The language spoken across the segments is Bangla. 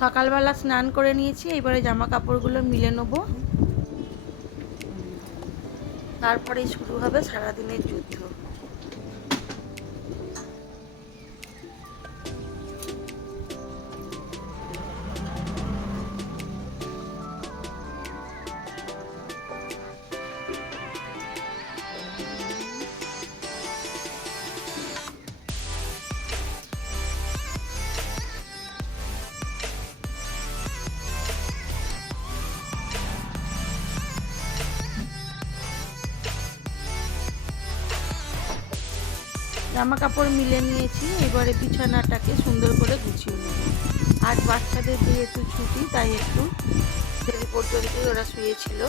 সকালবেলা স্নান করে নিয়েছি, এবারে জামা কাপড়গুলো মিলে নেব, তারপরেই শুরু হবে সারাদিনের যুদ্ধ। জামা কাপড় মিলে নিয়েছি, এবারে বিছানাটাকে সুন্দর করে গুছিয়ে নেব। আজ বাচ্চাদের যেহেতু ছুটি, তাই একটু দেরি পর্যন্তই ওরা শুয়েছিল।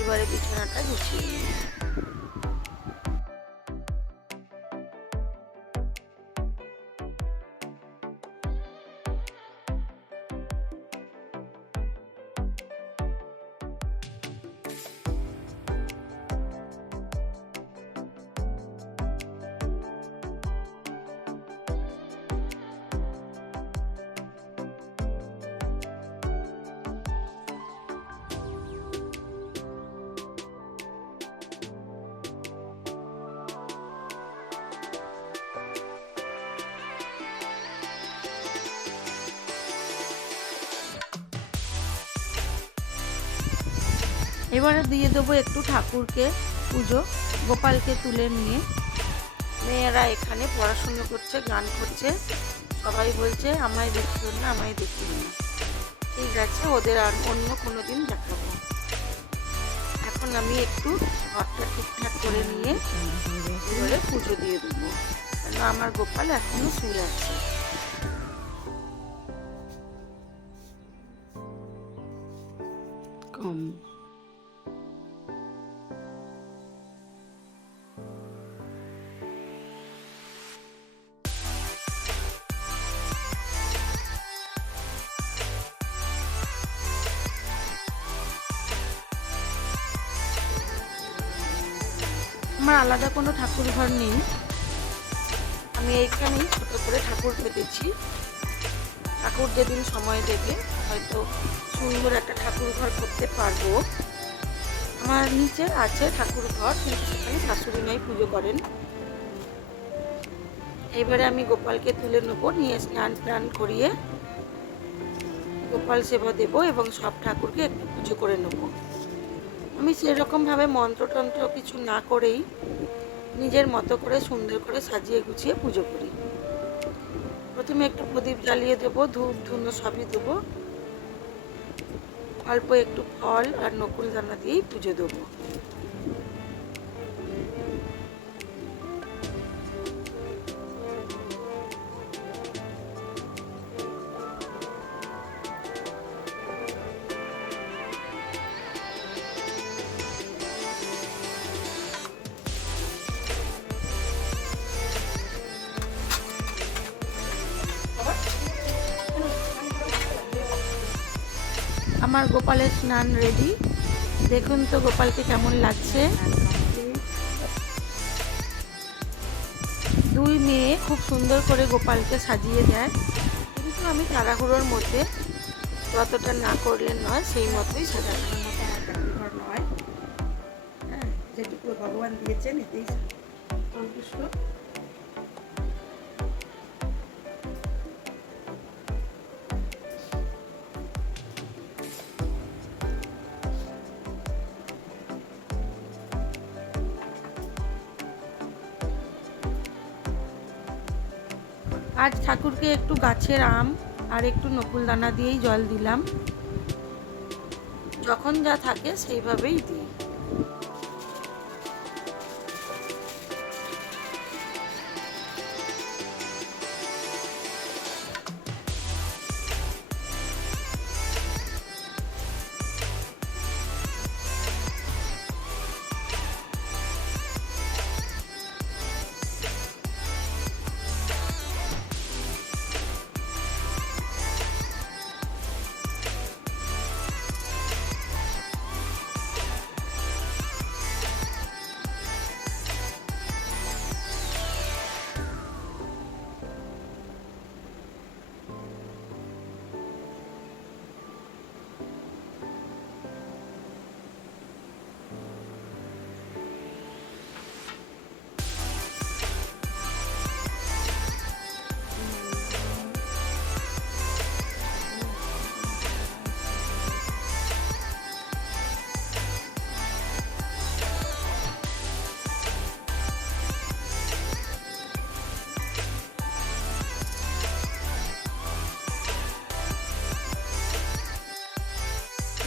এবারে বিছানাটা গুছিয়ে নেব। এবারে দিয়ে দেবো একটু ঠাকুরকে পুজো। গোপালকে তুলে নিয়ে মেয়েরা এখানে পড়াশুনো করছে, গান করছে, সবাই বলছে আমায় দেখিও না, আমায় দেখিও না। ঠিক আছে, ওদের আর অন্য কোনো দিন দেখাবো। এখন আমি একটু ঘরটা ঠিকঠাক করে নিয়ে এবারে পুজো দিয়ে দেবো, কেন আমার গোপাল এখনো শুয়ে আছে। কম আমার আলাদা কোনো ঠাকুর ঘর নেই, আমি এইখানেই ছোটো করে ঠাকুর পেতেছি। ঠাকুর যেদিন সময় দেবে হয়তো সুন্দর একটা ঠাকুর ঘর করতে পারবো। আমার নিচে আছে ঠাকুর ঘর, কিন্তু সেখানে শাশুড়ি মাই পুজো করেন। এবারে আমি গোপালকে তুলে নেবো, নিয়ে স্নান টান করিয়ে গোপাল সেবা দেবো এবং সব ঠাকুরকে একটু পুজো করে নেবো। আমি সেরকমভাবে মন্ত্রতন্ত্র কিছু না করেই নিজের মতো করে সুন্দর করে সাজিয়ে গুছিয়ে পুজো করি। প্রথমে একটু প্রদীপ জ্বালিয়ে দেবো, ধূপ ধুনো সবই দেবো, অল্প একটু ফল আর নকুল দানা দিয়েই পুজো দেবো। আমার গোপালের স্নান রেডি, দেখুন তো গোপালকে কেমন লাগছে। দুই মেয়ে খুব সুন্দর করে গোপালকে সাজিয়ে দেয়, কিন্তু আমি তাড়াহুড়োর মধ্যে যতটা না করলে নয় সেই মতোই সাজানোর মতো আমার ঠাকুরঘর নয়। হ্যাঁ, যেটুকু ভগবান দিয়েছেন এতেই সন্তুষ্ট। আজ ঠাকুরকে একটু গাছের আম আর একটু নকুল দানা দিয়েই জল দিলাম, যখন যা থাকে সেইভাবেই দিই।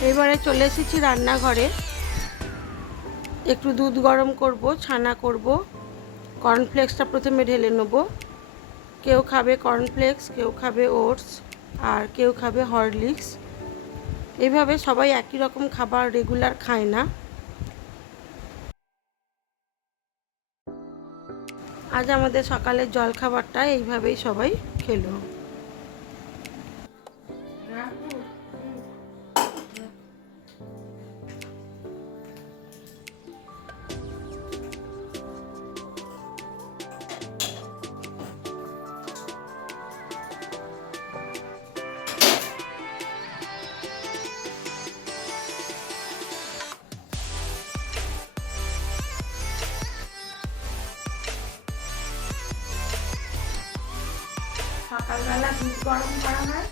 এবারে চলে এসেছি রান্নাঘরে। একটু দুধ গরম করব, ছানা করব। কর্নফ্লেক্সটা প্রথমে ঢেলে নেব। কেউ খাবে কর্নফ্লেক্স, কেউ খাবে ওটস, আর কেউ খাবে হরলিক্স। এইভাবে সবাই একই রকম খাবার রেগুলার খায় না। আজ আমাদের সকালের জলখাবারটা এইভাবেই সবাই খেলো। সকালবেলা দুধ গরম করা হয়,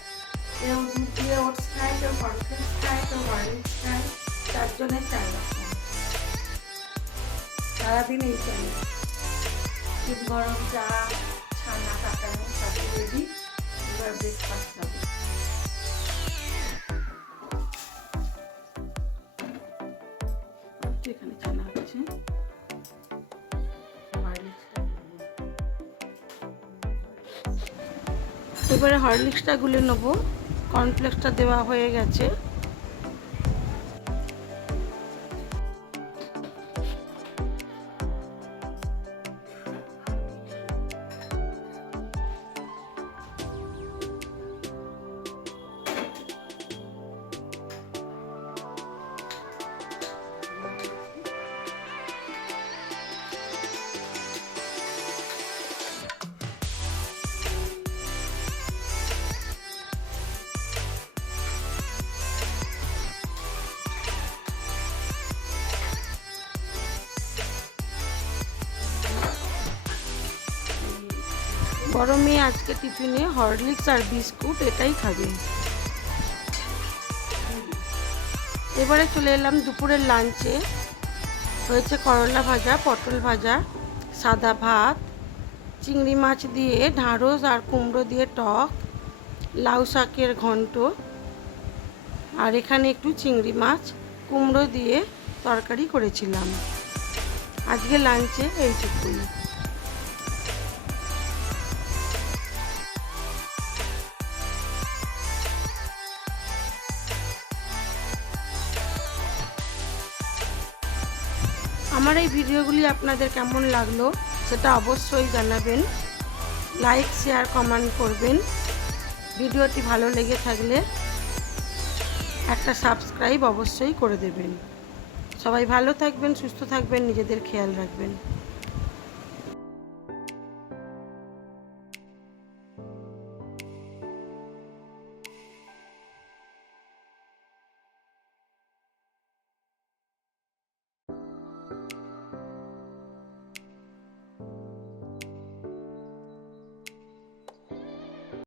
কেউ দুধ দিয়ে ওটস খায়, কেউ কর্নফ্লেক্স খায়, কেউ হরলিক্স খায়। 4 জনের 4 রকম। সারাদিন এই চলে। দুধ গরম, চা, ছানা কাটানো সবই রেডি। এবার ব্রেকফাস্ট হবে। এখানে ছানা আছে। এবারে হরলিক্সটা গুলে নেবো। কর্নফ্লেক্সটা দেওয়া হয়ে গেছে। বড় মেয়ে আজকে টিফিনে হরলিক্স আর বিস্কুট এটাই খাবে। এবারে চলে এলাম দুপুরের লাঞ্চে। হয়েছে করলা ভাজা, পটল ভাজা, সাদা ভাত, চিংড়ি মাছ দিয়ে ঢ্যাঁড়স আর কুমড়ো দিয়ে টক, লাউ শাকের ঘন্ট, আর এখানে একটু চিংড়ি মাছ কুমড়ো দিয়ে তরকারি করেছিলাম। আজকে লাঞ্চে এইটুকুই। আমার এই ভিডিওগুলি আপনাদের কেমন লাগলো সেটা অবশ্যই জানাবেন। লাইক, শেয়ার, কমেন্ট করবেন। ভিডিওটি ভালো লেগে থাকলে একটা সাবস্ক্রাইব অবশ্যই করে দেবেন। সবাই ভালো থাকবেন, সুস্থ থাকবেন, নিজেদের খেয়াল রাখবেন।